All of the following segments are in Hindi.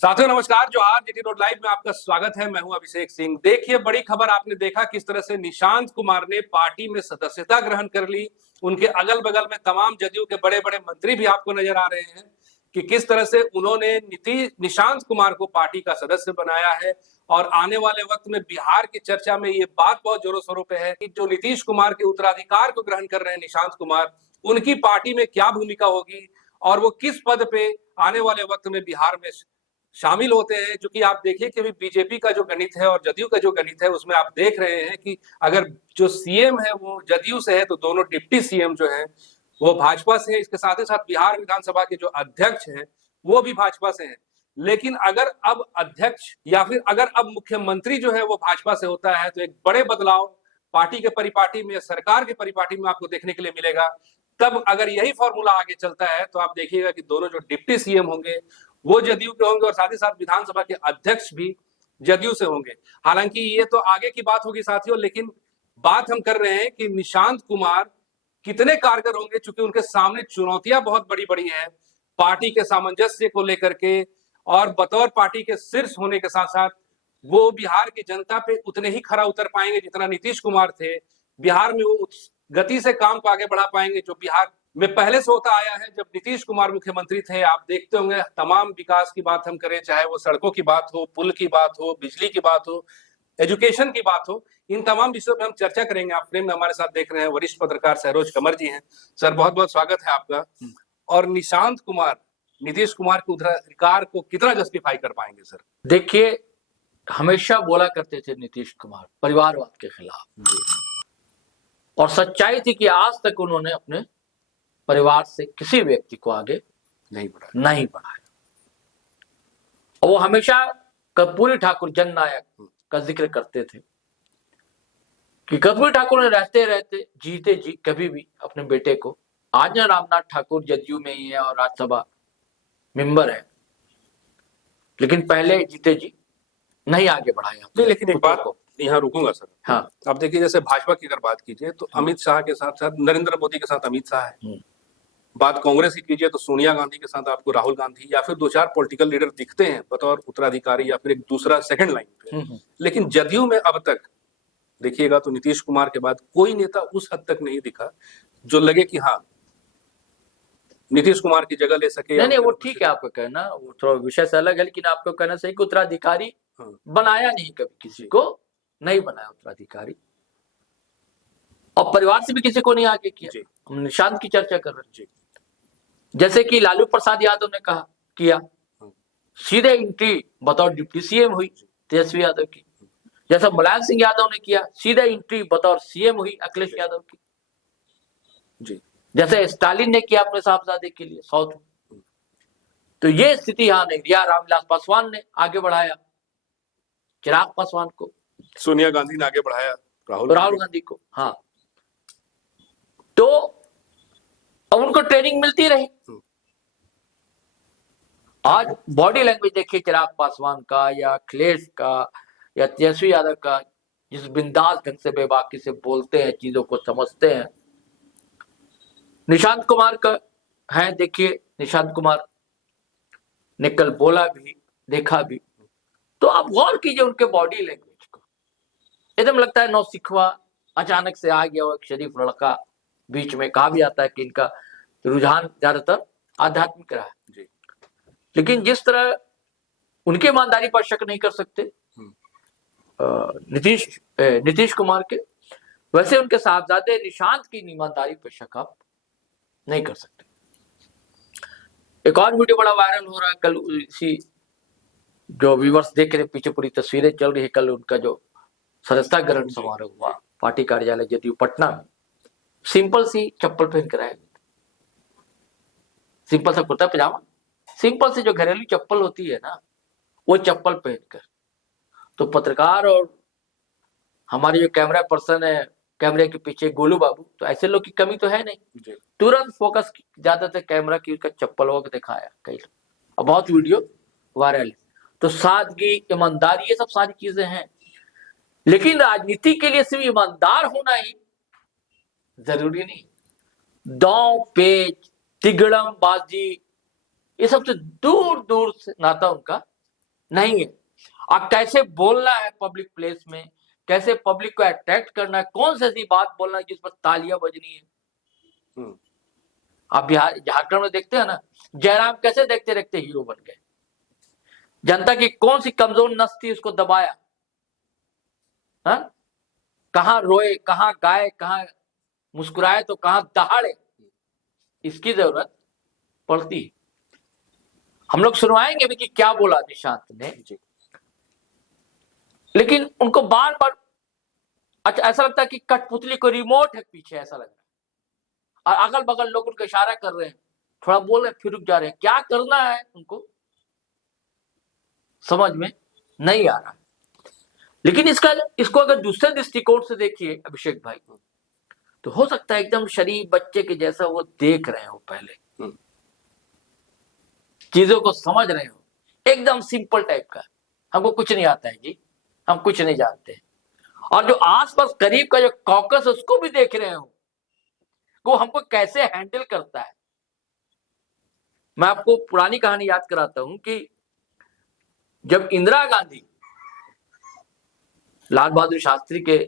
साथियों नमस्कार। जोहार। जीटी रोड लाइव में आपका स्वागत है। मैं हूं अभिषेक सिंह। देखिए, बड़ी खबर आपने देखा किस तरह से निशांत कुमार ने पार्टी में सदस्यता ग्रहण कर ली। उनके अगल बगल में तमाम जदयू के बड़े बड़े मंत्री भी आपको नजर आ रहे हैं कि किस तरह से उन्होंने निशांत कुमार को पार्टी का सदस्य बनाया है। और आने वाले वक्त में बिहार की चर्चा में ये बात बहुत जोरों शोरों पे है कि जो नीतीश कुमार के उत्तराधिकार को ग्रहण कर रहे हैं निशांत कुमार, उनकी पार्टी में क्या भूमिका होगी और वो किस पद पे आने वाले वक्त में बिहार में शामिल होते हैं। क्योंकि आप देखिए कि अभी बीजेपी का जो गणित है और जदयू का जो गणित है उसमें आप देख रहे हैं कि अगर जो सीएम है वो जदयू से है तो दोनों डिप्टी सीएम जो है वो भाजपा से है। इसके साथ ही साथ बिहार विधानसभा के जो अध्यक्ष हैं वो भी भाजपा से हैं। लेकिन अगर अब अध्यक्ष या फिर अगर अब मुख्यमंत्री जो है वो भाजपा से होता है तो एक बड़े बदलाव पार्टी के परिपाटी में, सरकार के परिपाटी में आपको देखने के लिए मिलेगा। तब अगर यही फॉर्मूला आगे चलता है तो आप देखिएगा कि दोनों जो डिप्टी सीएम होंगे वो जदयू के होंगे और साथ ही साथ विधानसभा के अध्यक्ष भी जदयू से होंगे। हालांकि ये तो आगे की बात होगी साथियों, लेकिन बात हम कर रहे हैं कि निशांत कुमार कितने कारगर होंगे, चूंकि उनके सामने चुनौतियां बहुत बड़ी बड़ी हैं पार्टी के सामंजस्य को लेकर के। और बतौर पार्टी के शीर्ष होने के साथ साथ वो बिहार की जनता पे उतने ही खरा उतर पाएंगे जितना नीतीश कुमार थे। बिहार में वो उस गति से काम को आगे बढ़ा पाएंगे जो बिहार में पहले से होता आया है। जब नीतीश कुमार मुख्यमंत्री थे आप देखते होंगे तमाम विकास की बात हम करें, चाहे वो सड़कों की बात हो, पुल की बात हो, बिजली की बात हो, एजुकेशन की बात हो, इन तमाम विषयों पे हम चर्चा करेंगे। आप फ्रेम में हमारे साथ देख रहे हैं वरिष्ठ पत्रकार सरोज कमर जी हैं। सर बहुत बहुत स्वागत है आपका। और निशांत कुमार नीतीश कुमार के उत्तराधिकार को कितना जस्टिफाई कर पाएंगे सर? देखिए, हमेशा बोला करते थे नीतीश कुमार परिवारवाद के खिलाफ, और सच्चाई थी कि आज तक उन्होंने अपने परिवार से किसी व्यक्ति को आगे नहीं बढ़ाया। और वो हमेशा कर्पूरी ठाकुर जननायक का जिक्र करते थे कि कर्पूरी ठाकुर ने रहते रहते जीते जी कभी भी अपने बेटे को, आज रामनाथ ठाकुर जदयू में ही है और राज्यसभा मेंबर है, लेकिन पहले जीते जी नहीं आगे बढ़ाया। नहीं, लेकिन एक बात यहाँ रुकूंगा सर। हाँ, आप देखिए जैसे भाजपा की अगर बात कीजिए तो अमित शाह के साथ साथ नरेंद्र मोदी के साथ अमित शाह है। बात कांग्रेस की कीजिए तो सोनिया गांधी के साथ आपको राहुल गांधी या फिर दो चार पॉलिटिकल लीडर दिखते हैं बतौर उत्तराधिकारी या फिर एक दूसरा सेकंड लाइन पे। लेकिन जदयू में अब तक देखिएगा तो नीतीश कुमार के बाद कोई नेता उस हद तक नहीं दिखा जो लगे कि हाँ नीतीश कुमार की जगह ले सके। नहीं, वो ठीक है आपका कहना, वो थोड़ा विषय से अलग है, लेकिन आपको कहना सही कि उत्तराधिकारी बनाया नहीं, कभी किसी को नहीं बनाया उत्तराधिकारी, और परिवार से भी किसी को नहीं आगे किया। हम निशांत की चर्चा कर रहे हैं, जैसे कि लालू प्रसाद यादव ने कहा किया, सीधे एंट्री बतौर डिप्टी सीएम हुई तेजस्वी यादव की। जैसा मुलायम सिंह यादव ने किया, सीधे एंट्री बतौर सीएम हुई अखिलेश यादव की जी। जैसे स्टालिन ने किया अपने साहबजादे के लिए साउथ में। तो ये स्थिति यहाँ नहीं। या रामविलास पासवान ने आगे बढ़ाया चिराग पासवान को, सोनिया गांधी ने आगे बढ़ाया राहुल गांधी को। हाँ, तो अब उनको ट्रेनिंग मिलती रही। आज बॉडी लैंग्वेज देखिए चिराग पासवान का या अखिलेश का या तेजस्वी यादव का, जिस बिंदास ढंग से बेबाकी से बोलते हैं, चीजों को समझते हैं। निशांत कुमार का है, देखिए निशांत कुमार ने कल बोला भी, देखा भी, तो आप गौर कीजिए उनके बॉडी लैंग्वेज को। एकदम लगता है नौसिखवा अचानक से आ गया, वो एक शरीफ लड़का। बीच में कहा भी आता है कि इनका रुझान ज्यादातर आध्यात्मिक रहा है, लेकिन जिस तरह उनकी ईमानदारी पर शक नहीं कर सकते नीतीश कुमार के, वैसे उनके साहबजादे निशांत की ईमानदारी पर शक आप नहीं कर सकते। एक और वीडियो बड़ा वायरल हो रहा है कल, इसी जो व्यूअर्स देख रहे पीछे पूरी तस्वीरें चल रही है, कल उनका जो सदस्यता ग्रहण समारोह हुआ पार्टी कार्यालय जदयू पटना में, सिंपल सी चप्पल पहन कर आए, सिंपल सा कुर्ता पजामा, सिंपल सी जो घरेलू चप्पल होती है ना, वो चप्पल पहनकर। तो पत्रकार और हमारे जो कैमरा पर्सन है, कैमरे के पीछे गोलू बाबू, तो ऐसे लोग की कमी तो है नहीं, तुरंत फोकस ज्यादातर कैमरा की उसका चप्पल वक्त दिखाया कई, और बहुत वीडियो वायरल है। तो सादगी, ईमानदारी, ये सब सारी चीजें हैं, लेकिन राजनीति के लिए सिर्फ ईमानदार होना ही जरूरी नहीं। दांव पेच, तिगड़म बाजी, ये सबसे दूर दूर से नाता उनका नहीं है। अब कैसे बोलना है पब्लिक प्लेस में, कैसे पब्लिक को अट्रैक्ट करना है, कौन सी ऐसी बात बोलना है जिस पर तालियां बजनी है। आप बिहार झारखंड में देखते हैं ना, जयराम कैसे देखते देखते हीरो बन गए। जनता की कौन सी कमजोर नस थी, उसको दबाया। हाँ, कहां रोए, कहां गाए, कहां मुस्कुराए तो कहां दहाड़े, इसकी जरूरत पड़ती है। हम लोग सुनवाएंगे भी कि क्या बोला निशांत ने, लेकिन उनको बार बार अच्छा ऐसा लगता है कि कठपुतली को रिमोट है पीछे, ऐसा लग रहा है। और अगल बगल लोग उनको इशारा कर रहे हैं, थोड़ा बोल रहे हैं फिर रुक जा रहे हैं। क्या करना है उनको समझ में नहीं आ रहा। लेकिन इसको अगर दूसरे दृष्टिकोण से देखिए अभिषेक भाई, तो हो सकता है एकदम शरीफ बच्चे के जैसा वो देख रहे हो, पहले चीजों को समझ रहे हो, एकदम सिंपल टाइप का। हमको कुछ नहीं आता है जी, हम कुछ नहीं जानते। और जो आसपास करीब का जो कॉकस उसको भी देख रहे हो, वो हमको कैसे हैंडल करता है। मैं आपको पुरानी कहानी याद कराता हूं कि जब इंदिरा गांधी लाल बहादुर शास्त्री के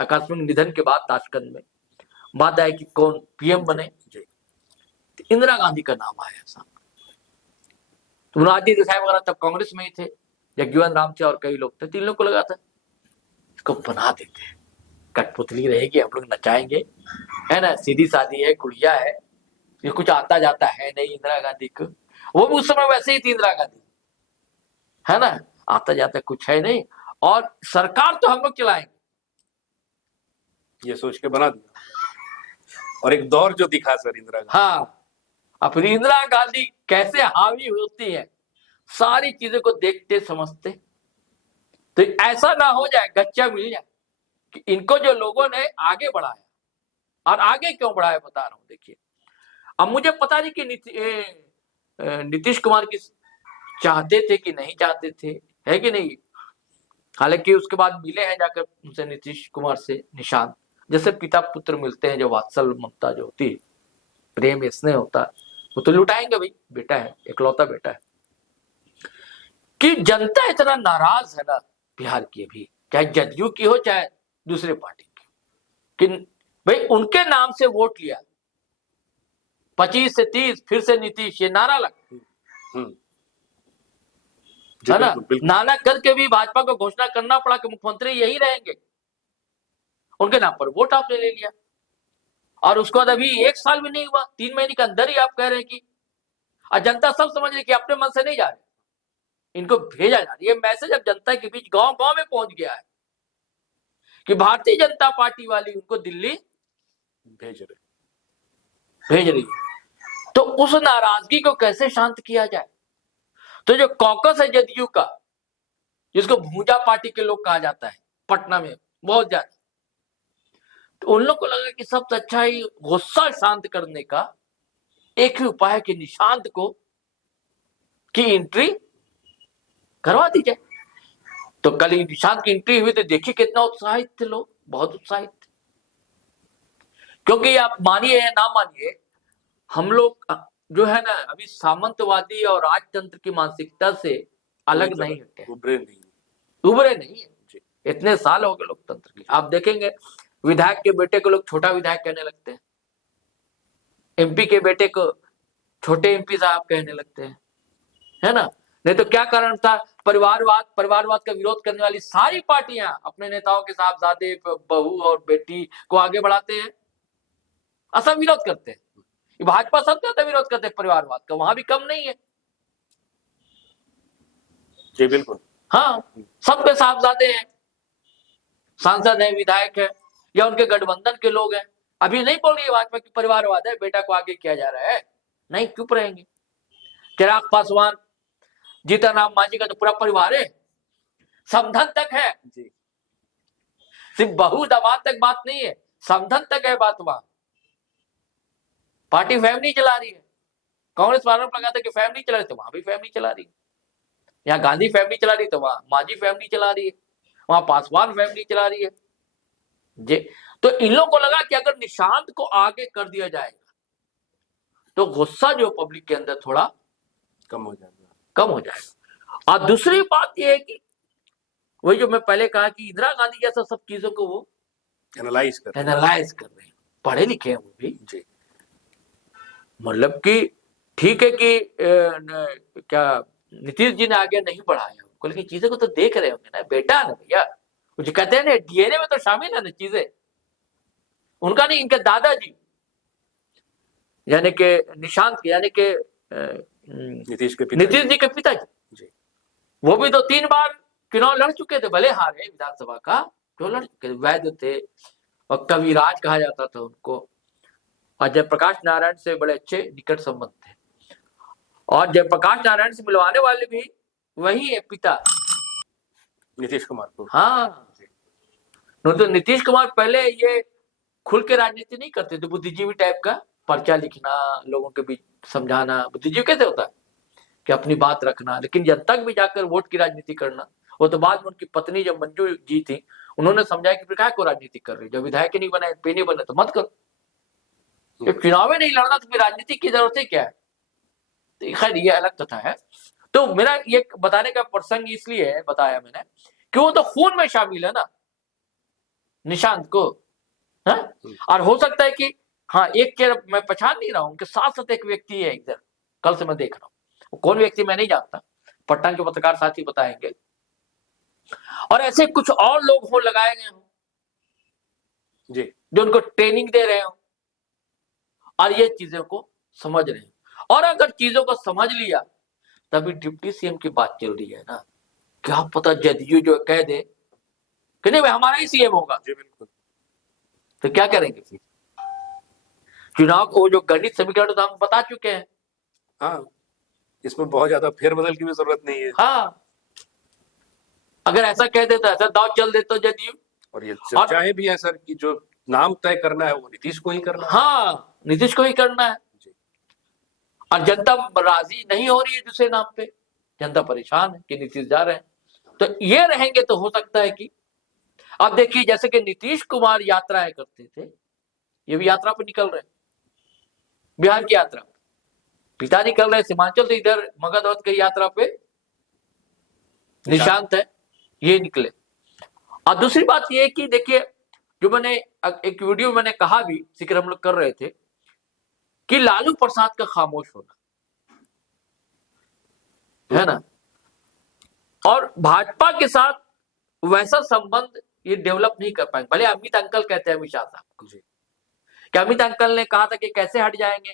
आकस्मिक निधन के बाद ताशकंद में बात आई कि कौन पीएम बने, तो इंदिरा गांधी का नाम आया सामने। तो मुरारजी देसाई वगैरह तब कांग्रेस में ही थे, जगजीवन राम थे और कई लोग थे। तीन लोग को लगा था इसको बना देते हैं, कठपुतली रहेगी, हम लोग नचाएंगे, है ना, सीधी सादी है, गुड़िया है, ये कुछ आता जाता है नहीं इंदिरा गांधी को। वो भी उस समय वैसे ही थी इंदिरा गांधी, है ना, आता जाता कुछ है नहीं, और सरकार तो हम लोग चलाएंगे, ये सोच के बना दिया। और एक दौर जो दिखा सर इंदिरा गांधी। हाँ, अब इंदिरा गांधी कैसे हावी होती है, सारी चीजों को देखते समझते। तो ऐसा ना हो जाए, गच्चा मिल जाए कि इनको जो लोगों ने आगे बढ़ाया, और आगे क्यों बढ़ाया बता रहा हूं। देखिए, अब मुझे पता नहीं कि नीतीश कुमार की चाहते थे कि नहीं चाहते थे, है कि नहीं। हालांकि उसके बाद मिले हैं जाकर उनसे, नीतीश कुमार से निशांत, जैसे पिता पुत्र मिलते हैं, जो वात्सल ममता जो होती है, प्रेम स्नेह होता है, वो तो लुटाएंगे भाई, बेटा है, इकलौता बेटा है। कि जनता इतना नाराज है ना बिहार की अभी, चाहे जदयू की हो चाहे दूसरे पार्टी की, कि भाई उनके नाम से वोट लिया, 25 से 30 फिर से नीतीश, ये नारा लगा, है ना। नाना करके भी भाजपा को घोषणा करना पड़ा कि मुख्यमंत्री यही रहेंगे, उनके नाम पर वोट आपने ले लिया। और उसके बाद अभी 1 साल भी नहीं हुआ, 3 महीने के अंदर ही आप कह रहे हैं कि, और जनता सब समझ रही कि अपने मन से नहीं जा रहे, इनको भेजा जा रहा है। ये मैसेज अब जनता के बीच गांव गांव में पहुंच गया है कि भारतीय जनता पार्टी वाली उनको दिल्ली भेज रही है। तो उस नाराजगी को कैसे शांत किया जाए। तो जो कॉकस है जदयू का, जिसको भूजा पार्टी के लोग कहा जाता है पटना में बहुत ज्यादा, तो उन लोग को लगा कि सबसे अच्छा ही गुस्सा शांत करने का एक ही उपाय है कि निशांत को की एंट्री करवा दी जाए। तो कल निशांत की एंट्री हुई तो देखिए कितना उत्साहित थे लोग, बहुत उत्साहित थे। क्योंकि आप मानिए या ना मानिए, हम लोग जो है ना अभी सामंतवादी और राजतंत्र की मानसिकता से अलग नहीं हटे, उभरे नहीं है। इतने साल हो गए लोकतंत्र की। आप देखेंगे विधायक के बेटे को लोग छोटा विधायक कहने लगते हैं, एमपी के बेटे को छोटे एमपी साहब कहने लगते हैं, है ना। नहीं तो क्या कारण था, परिवारवाद का विरोध करने वाली सारी पार्टियां अपने नेताओं के साहबजादे, बहू और बेटी को आगे बढ़ाते हैं, ऐसा विरोध करते हैं। भाजपा सब ज्यादा विरोध करते हैं परिवारवाद का, वहां भी कम नहीं है जी, बिल्कुल। हाँ, सबके साहबजादे हैं, सांसद है, विधायक है, या उनके गठबंधन के लोग हैं। अभी नहीं बोल रही है भाजपा की परिवारवाद है, बेटा को आगे किया जा रहा है, नहीं, चुप रहेंगे। चिराग पासवान, जीतनराम मांझी का तो पूरा परिवार है, समधन तक है जी। सिर्फ बहू दामाद तक बात नहीं है, समधन तक है बात। वहां पार्टी फैमिली चला रही है। कांग्रेस पर आरोप लगाता है कि फैमिली चला रही, तो वहां भी फैमिली चला रही है। यहाँ गांधी फैमिली चला रही, तो वहां मांझी फैमिली चला रही है, वहां पासवान फैमिली चला रही है जी। तो इन लोगों को लगा कि अगर निशांत को आगे कर दिया जाएगा तो गुस्सा जो पब्लिक के अंदर थोड़ा कम हो जाएगा। और दूसरी बात यह है कि वही जो मैं पहले कहा कि इंदिरा गांधी जैसा सब चीजों को वो एनालाइज कर रहे हैं, पढ़े लिखे हैं वो भी जी। मतलब कि ठीक है कि क्या नीतीश जी ने आगे नहीं बढ़ाया उनको, लेकिन चीजें को तो देख रहे होंगे ना, बेटा ना भैया, कुछ कहते हैं ना डीएनए में तो शामिल है ना चीजें, उनका नहीं, इनके दादाजी यानी कि निशांत यानी कि नीतीश जी के पिताजी, वो भी तो 3 बार चुनाव लड़ चुके थे, भले हारे विधानसभा का, जो लड़ चुके थे, वैद्य थे और कविराज कहा जाता था उनको, और जयप्रकाश नारायण से बड़े अच्छे निकट संबंध थे, और जयप्रकाश नारायण से मिलवाने वाले भी वही है पिता नीतीश कुमार को। हाँ, तो नीतीश कुमार पहले ये खुल के राजनीति नहीं करते थे, बुद्धिजीवी टाइप का पर्चा लिखना, लोगों के बीच समझाना, बुद्धिजीवी कैसे होता है कि अपनी बात रखना, लेकिन जनता भी जाकर वोट की राजनीति करना, वो तो बाद में उनकी पत्नी जब मंजू जी थी, उन्होंने समझाया कि क्या को राजनीति कर रही, जब विधायक नहीं बना, एमपी नहीं बने तो मत करो, जब चुनाव में नहीं लड़ना तो फिर राजनीति की जरूरत है क्या है। तो खैर ये अलग कथा है। तो मेरा ये बताने का प्रसंग इसलिए बताया मैंने कि वो तो खून में शामिल है ना निशांत को, है? और हो सकता है कि हाँ, एक के मैं पहचान नहीं रहा हूं कि साथ साथ एक व्यक्ति है इधर, कल से मैं देख रहा हूं, कौन व्यक्ति मैं नहीं जानता, पटना के पत्रकार साथी बताएंगे, और ऐसे कुछ और लोग हो लगाए गए हों जी, जो उनको ट्रेनिंग दे रहे हो और ये चीजों को समझ रहे हैं, और अगर चीजों को समझ लिया तभी डिप्टी सीएम की बात चल रही है ना, क्या पता जदयू जो कह दे कि नहीं भाई हमारा ही सीएम होगा, जी बिल्कुल, तो क्या करेंगे फिर? चुनाव को जो गणित समीकरण तो हम बता चुके हैं। हाँ, इसमें बहुत ज्यादा फेरबदल की भी जरूरत नहीं है। हाँ, अगर ऐसा कह देता, ऐसा दाव चल देता जदयू, और ये चर्चाएं भी है सर कि जो नाम तय करना है वो नीतीश को ही करना है। हाँ, नीतीश को ही करना है, और जनता राजी नहीं हो रही है दूसरे नाम पे, जनता परेशान है कि नीतीश जा रहे हैं, तो ये रहेंगे तो हो सकता है कि अब देखिए जैसे कि नीतीश कुमार यात्राएं करते थे, ये भी यात्रा पर निकल रहे हैं, बिहार की यात्रा, पिता निकल रहे सीमांचल, तो इधर मगध की यात्रा पे निशांत है, ये निकले। और दूसरी बात ये है कि देखिए जो मैंने एक वीडियो मैंने कहा भी, जिक्र हम लोग कर रहे थे कि लालू प्रसाद का खामोश होना है ना, और भाजपा के साथ वैसा संबंध ये डेवलप नहीं कर पाएंगे, भले अमित अंकल कहते हैं अमित शाह साहब को कि अमित अंकल ने कहा था कि कैसे हट जाएंगे,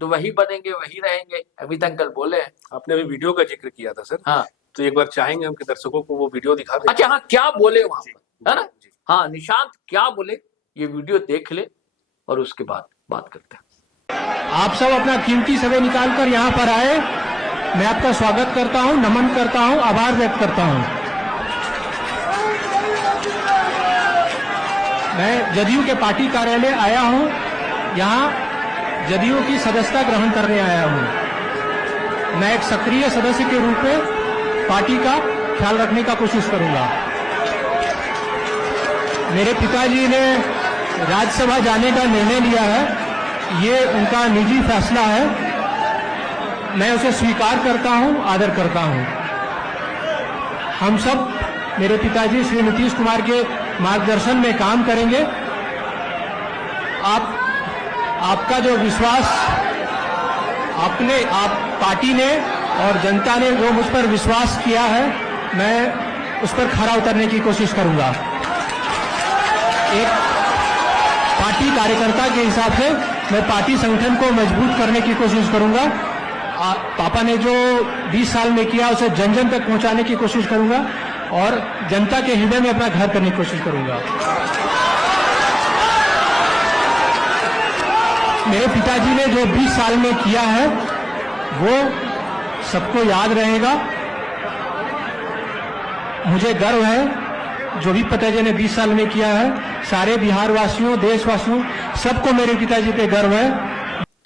तो वही बनेंगे वही रहेंगे, अमित अंकल बोले हैं। आपने अभी वीडियो का जिक्र किया था सर, हाँ, तो एक बार चाहेंगे हम कि दर्शकों को वो वीडियो दिखा दें। अच्छा हाँ, क्या बोले वहां पर, है ना, हाँ निशांत क्या बोले, ये वीडियो देख ले और उसके बाद बात करते हैं। आप सब अपना कीमती समय निकालकर यहाँ पर आए, मैं आपका स्वागत करता हूँ, नमन करता हूँ, आभार व्यक्त करता हूँ। मैं जदयू के पार्टी कार्यालय आया हूँ, यहाँ जदयू की सदस्यता ग्रहण करने आया हूँ। मैं एक सक्रिय सदस्य के रूप में पार्टी का ख्याल रखने का कोशिश करूंगा। मेरे पिताजी ने राज्यसभा जाने का निर्णय लिया है, ये उनका निजी फैसला है, मैं उसे स्वीकार करता हूं, आदर करता हूं। हम सब मेरे पिताजी श्री नीतीश कुमार के मार्गदर्शन में काम करेंगे। आपका जो विश्वास आप पार्टी ने और जनता ने जो मुझ पर विश्वास किया है, मैं उस पर खरा उतरने की कोशिश करूंगा। एक पार्टी कार्यकर्ता के हिसाब से मैं पार्टी संगठन को मजबूत करने की कोशिश करूंगा। पापा ने जो 20 साल में किया उसे जन जन तक पहुंचाने की कोशिश करूंगा और जनता के हृदय में अपना घर करने की कोशिश करूंगा। मेरे पिताजी ने जो 20 साल में किया है वो सबको याद रहेगा। मुझे गर्व है जो भी पिताजी ने 20 साल में किया है, सारे बिहार वासियों, देशवासियों सबको मेरे पिताजी पे गर्व है।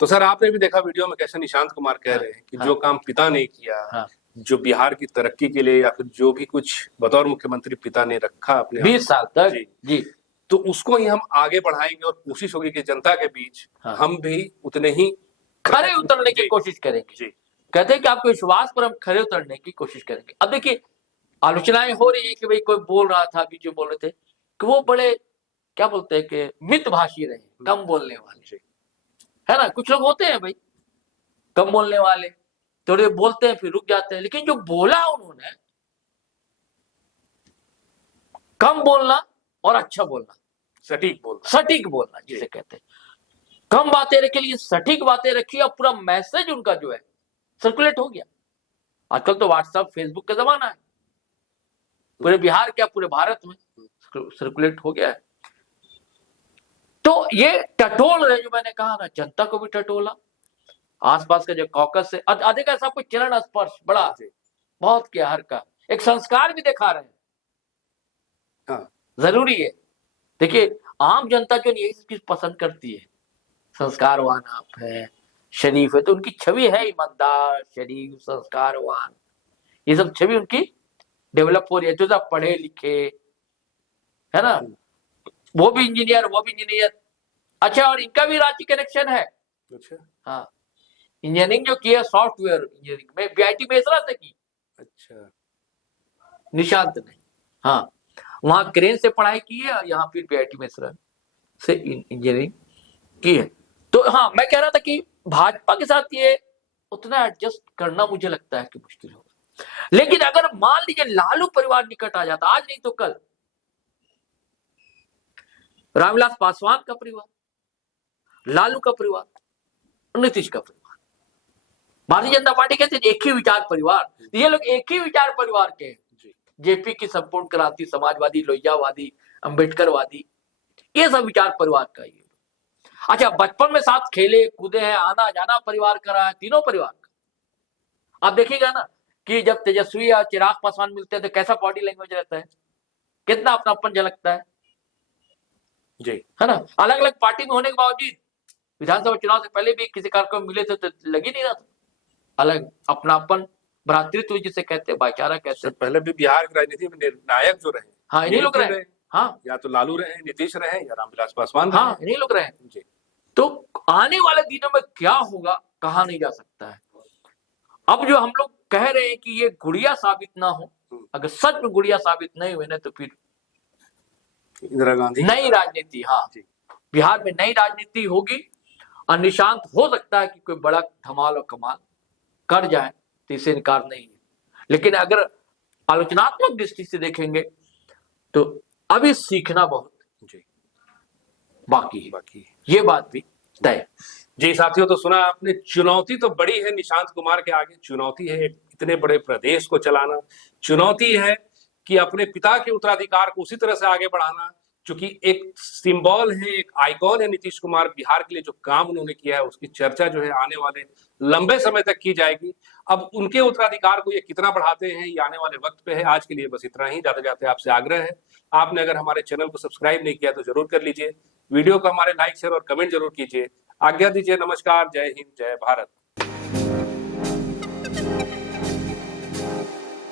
तो सर आपने भी देखा वीडियो में कैसे निशांत कुमार कह रहे हैं कि जो काम पिता ने किया, जो बिहार की तरक्की के लिए या फिर जो भी कुछ बतौर मुख्यमंत्री पिता ने रखा अपने 20 साल तक जी, तो उसको ही हम आगे बढ़ाएंगे और कोशिश होगी कि जनता के बीच हम भी उतने ही खरे उतरने की कोशिश करेंगे। कहते हैं कि आपके विश्वास पर हम खरे उतरने की कोशिश करेंगे। अब देखिए आलोचनाएं हो रही है कि भाई कोई बोल रहा था, अभी जो बोल रहे थे कि वो बड़े क्या बोलते हैं कि मितभाषी रहे, कम बोलने वाले, है ना। कुछ लोग होते हैं भाई कम बोलने वाले, थोड़े बोलते हैं फिर रुक जाते हैं, लेकिन जो बोला उन्होंने कम बोलना और अच्छा बोलना, सटीक बोलना जिसे कहते हैं। कम बातें रखी लेकिन सटीक बातें रखी और पूरा मैसेज उनका जो है सर्कुलेट हो गया। आजकल तो व्हाट्सएप फेसबुक का जमाना है, पूरे बिहार क्या पूरे भारत में सर्कुलेट हो गया है। तो ये टटोल रहे, जो मैंने कहा ना, जनता को भी टटोला, आसपास का जो कॉकस है अधिक ऐसा कोई चरण स्पर्श बड़ा बहुत किया, हर का एक संस्कार भी दिखा रहे हैं। हाँ। जरूरी है। देखिए आम जनता जो यही चीज पसंद करती है, संस्कारवान आप है, शरीफ है, तो उनकी छवि है ईमानदार, शरीफ, संस्कारवान, ये सब छवि उनकी डेवलप हो रही है। जो सब पढ़े लिखे है ना, वो भी इंजीनियर। अच्छा, और इनका भी रांची कनेक्शन है। अच्छा। हाँ, इंजीनियरिंग जो किया सॉफ्टवेयर इंजीनियरिंग में बीआईटी बेसरा से की। अच्छा। निशांत ने, हाँ, वहां क्रेन से पढ़ाई की है, यहाँ फिर बीआईटी बेसरा से इंजीनियरिंग की है। तो हाँ, मैं कह रहा था कि भाजपा के साथ ये उतना एडजस्ट करना मुझे लगता है कि मुश्किल होगा। लेकिन अगर मान लीजिए लालू परिवार निकट आ जाता, आज नहीं तो कल, रामविलास पासवान का परिवार, लालू का परिवार, नीतीश का परिवार, भारतीय जनता पार्टी कहते हैं एक ही विचार परिवार, ये लोग एक ही विचार परिवार के हैं। जेपी की संपूर्ण क्रांति, समाजवादी, लोहियावादी, अंबेडकरवादी, ये सब विचार परिवार का ही। अच्छा, बचपन में साथ खेले कूदे हैं, आना जाना परिवार का रहा है, तीनों परिवार का। आप देखिएगा ना कि जब तेजस्वी या चिराग पासवान मिलते हैं तो कैसा बॉडी लैंग्वेज रहता है, कितना अपनापन झलकता है जी, है ना। अलग अलग पार्टी में होने के बावजूद विधानसभा चुनाव से पहले भी किसी कार्यक्रम मिले थे तो लग ही नहीं रहा था। अलग अपनापन, भ्रातृत्व जिसे कहते हैं, भाईचारा कहते हैं। पहले भी बिहार की राजनीति में निर्णायक जो रहे, हाँ, इन्हीं लोग रहे। हाँ, या तो लालू रहे, नीतीश रहे, या रामविलास पासवान रहे। हाँ, इन्हीं लोग रहे जी। तो आने वाले दिनों में क्या होगा कहा नहीं जा सकता है। अब जो हम लोग कह रहे हैं कि ये गुड़िया साबित ना हो, अगर सच में गुड़िया साबित नहीं हुए ना तो फिर इंदिरा गांधी नई राजनीति, हाँ, बिहार में नई राजनीति होगी और निशांत हो सकता है कि कोई बड़ा धमाल और कमाल कर जाए, तो इसे इनकार नहीं है। लेकिन अगर आलोचनात्मक दृष्टि से देखेंगे तो अभी सीखना बहुत बाकी है, ये बात भी तय। जी साथियों, तो सुना आपने, चुनौती तो बड़ी है निशांत कुमार के आगे। चुनौती है इतने बड़े प्रदेश को चलाना, चुनौती है कि अपने पिता के उत्तराधिकार को उसी तरह से आगे बढ़ाना। चूंकि एक सिंबल है, एक आइकॉन है नीतीश कुमार, बिहार के लिए जो काम उन्होंने किया है उसकी चर्चा जो है आने वाले लंबे समय तक की जाएगी। अब उनके उत्तराधिकार को ये कितना बढ़ाते हैं ये आने वाले वक्त पे है। आज के लिए बस इतना ही। जाते जाते आपसे आग्रह है, आपने अगर हमारे चैनल को सब्सक्राइब नहीं किया तो जरूर कर लीजिए, वीडियो को हमारे लाइक शेयर और कमेंट जरूर कीजिए। आज्ञा दीजिए, नमस्कार, जय हिंद, जय भारत।